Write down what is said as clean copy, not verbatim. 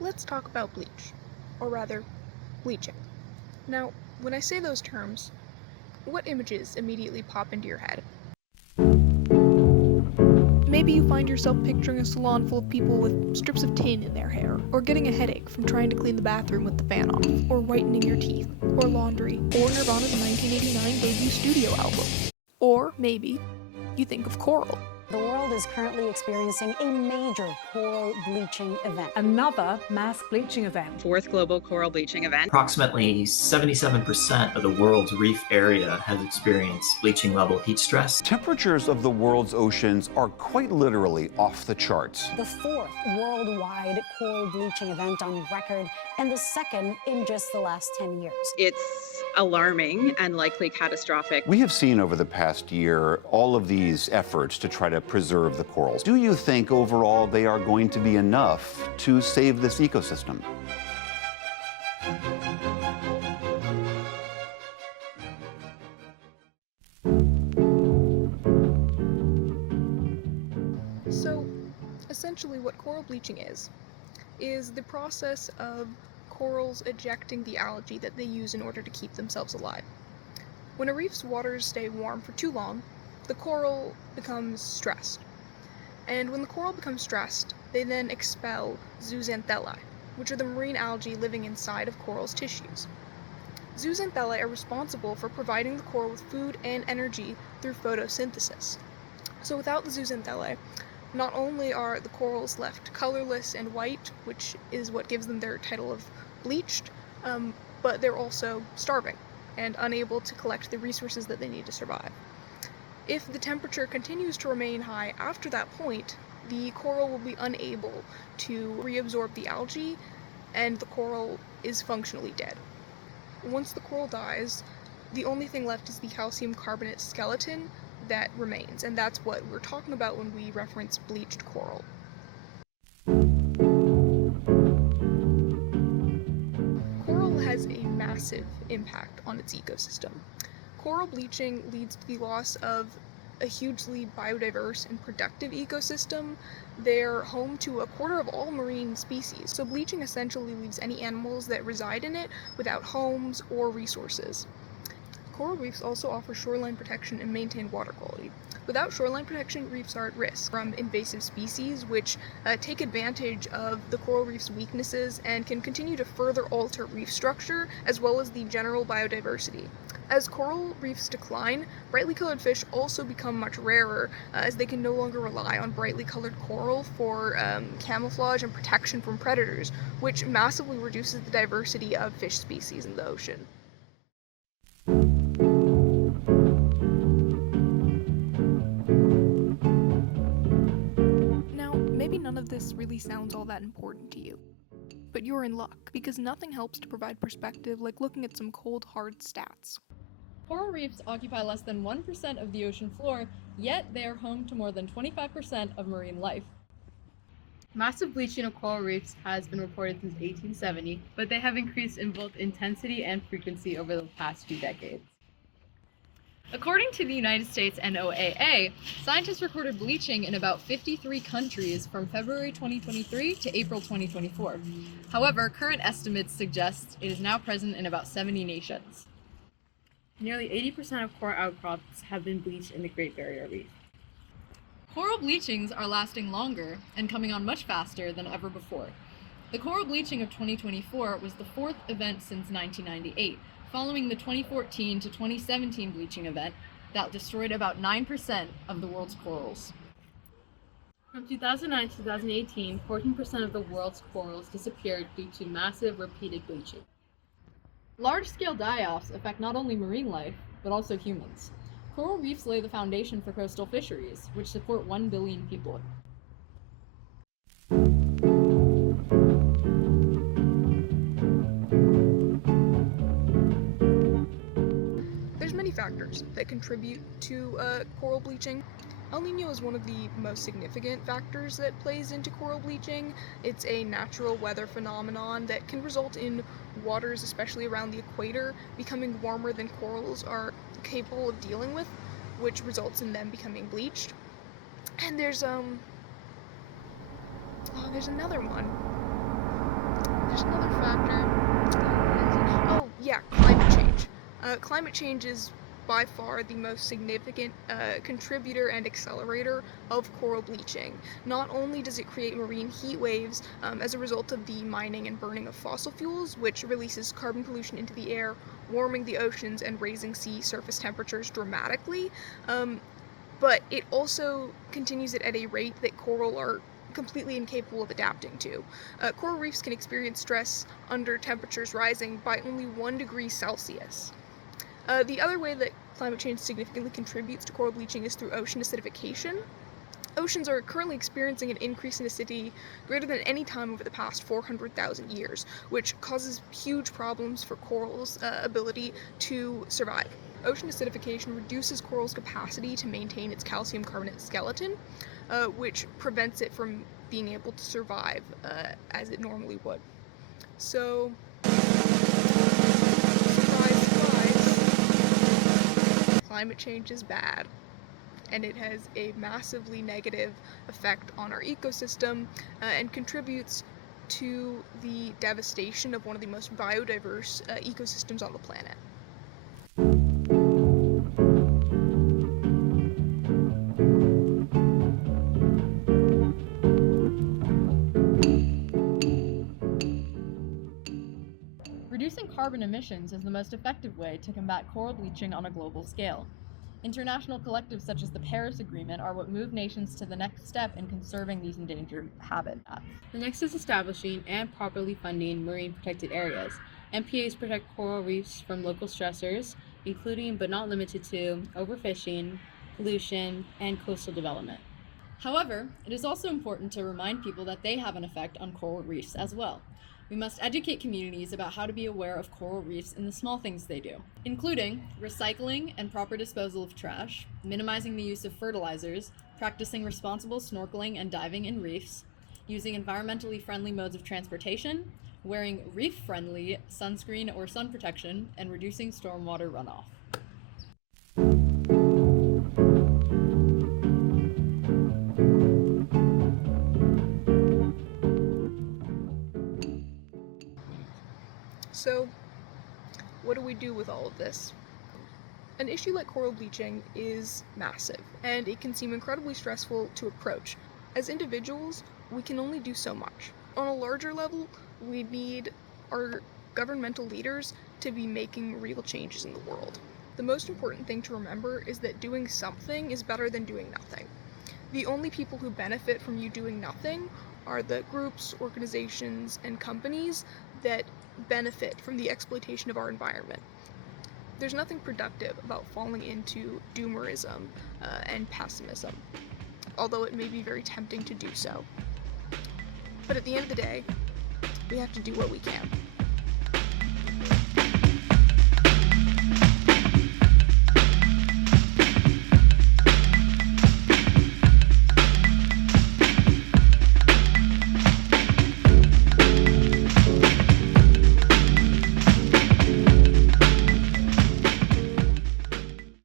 let's talk about bleach, or rather, bleaching. Now, when I say those terms, what images immediately pop into your head? Maybe you find yourself picturing a salon full of people with strips of tin in their hair, or getting a headache from trying to clean the bathroom with the fan off, or whitening your teeth, or laundry, or Nirvana's 1989 debut studio album. Or maybe you think of coral. The world is currently experiencing a major coral bleaching event. Another mass bleaching event. Fourth global coral bleaching event. Approximately 77% of the world's reef area has experienced bleaching level heat stress. Temperatures of the world's oceans are quite literally off the charts. The fourth worldwide coral bleaching event on record, and the second in just the last 10 years. It's alarming and likely catastrophic. We have seen over the past year all of these efforts to try to preserve the corals. Do you think overall they are going to be enough to save this ecosystem? So, essentially what coral bleaching is the process of corals ejecting the algae that they use in order to keep themselves alive. When a reef's waters stay warm for too long, the coral becomes stressed. And when the coral becomes stressed, they then expel zooxanthellae, which are the marine algae living inside of coral's tissues. Zooxanthellae are responsible for providing the coral with food and energy through photosynthesis. So without the zooxanthellae, not only are the corals left colorless and white, which is what gives them their title of bleached, but they're also starving and unable to collect the resources that they need to survive. If the temperature continues to remain high after that point, the coral will be unable to reabsorb the algae, and the coral is functionally dead. Once the coral dies, the only thing left is the calcium carbonate skeleton that remains, and that's what we're talking about when we reference bleached coral. Coral has a massive impact on its ecosystem. Coral bleaching leads to the loss of a hugely biodiverse and productive ecosystem. They're home to a quarter of all marine species, so bleaching essentially leaves any animals that reside in it without homes or resources. Coral reefs also offer shoreline protection and maintain water quality. Without shoreline protection, reefs are at risk from invasive species which take advantage of the coral reef's weaknesses and can continue to further alter reef structure as well as the general biodiversity. As coral reefs decline, brightly colored fish also become much rarer as they can no longer rely on brightly colored coral for camouflage and protection from predators, which massively reduces the diversity of fish species in the ocean. Now, maybe none of this really sounds all that important to you. But you're in luck, because nothing helps to provide perspective like looking at some cold, hard stats. Coral reefs occupy less than 1% of the ocean floor, yet they are home to more than 25% of marine life. Massive bleaching of coral reefs has been reported since 1870, but they have increased in both intensity and frequency over the past few decades. According to the United States NOAA, scientists recorded bleaching in about 53 countries from February 2023 to April 2024. However, current estimates suggest it is now present in about 70 nations. Nearly 80% of coral outcrops have been bleached in the Great Barrier Reef. Coral bleachings are lasting longer and coming on much faster than ever before. The coral bleaching of 2024 was the fourth event since 1998, following the 2014 to 2017 bleaching event that destroyed about 9% of the world's corals. From 2009 to 2018, 14% of the world's corals disappeared due to massive repeated bleaching. Large-scale die-offs affect not only marine life, but also humans. Coral reefs lay the foundation for coastal fisheries, which support 1 billion people. There's many factors that contribute to coral bleaching. El Niño is one of the most significant factors that plays into coral bleaching. It's a natural weather phenomenon that can result in waters, especially around the equator, becoming warmer than corals are capable of dealing with, which results in them becoming bleached. And there's another one. There's another factor. Oh, yeah, climate change. Climate change is by far the most significant contributor and accelerator of coral bleaching. Not only does it create marine heat waves as a result of the mining and burning of fossil fuels, which releases carbon pollution into the air, warming the oceans and raising sea surface temperatures dramatically, but it also continues it at a rate that coral are completely incapable of adapting to. Coral reefs can experience stress under temperatures rising by only 1 degree Celsius. The other way that climate change significantly contributes to coral bleaching is through ocean acidification. Oceans are currently experiencing an increase in acidity greater than any time over the past 400,000 years, which causes huge problems for corals' ability to survive. Ocean acidification reduces coral's capacity to maintain its calcium carbonate skeleton, which prevents it from being able to survive as it normally would. So, surprise, surprise, climate change is bad, and it has a massively negative effect on our ecosystem and contributes to the devastation of one of the most biodiverse ecosystems on the planet. Reducing carbon emissions is the most effective way to combat coral bleaching on a global scale. International collectives such as the Paris Agreement are what move nations to the next step in conserving these endangered habitats. The next is establishing and properly funding marine protected areas. MPAs protect coral reefs from local stressors, including but not limited to overfishing, pollution, and coastal development. However, it is also important to remind people that they have an effect on coral reefs as well. We must educate communities about how to be aware of coral reefs and the small things they do, including recycling and proper disposal of trash, minimizing the use of fertilizers, practicing responsible snorkeling and diving in reefs, using environmentally friendly modes of transportation, wearing reef-friendly sunscreen or sun protection, and reducing stormwater runoff. So, what do we do with all of this? An issue like coral bleaching is massive, and it can seem incredibly stressful to approach. As individuals, we can only do so much. On a larger level, we need our governmental leaders to be making real changes in the world. The most important thing to remember is that doing something is better than doing nothing. The only people who benefit from you doing nothing are the groups, organizations, and companies that benefit from the exploitation of our environment. There's nothing productive about falling into doomerism and pessimism, although it may be very tempting to do so. But at the end of the day, we have to do what we can.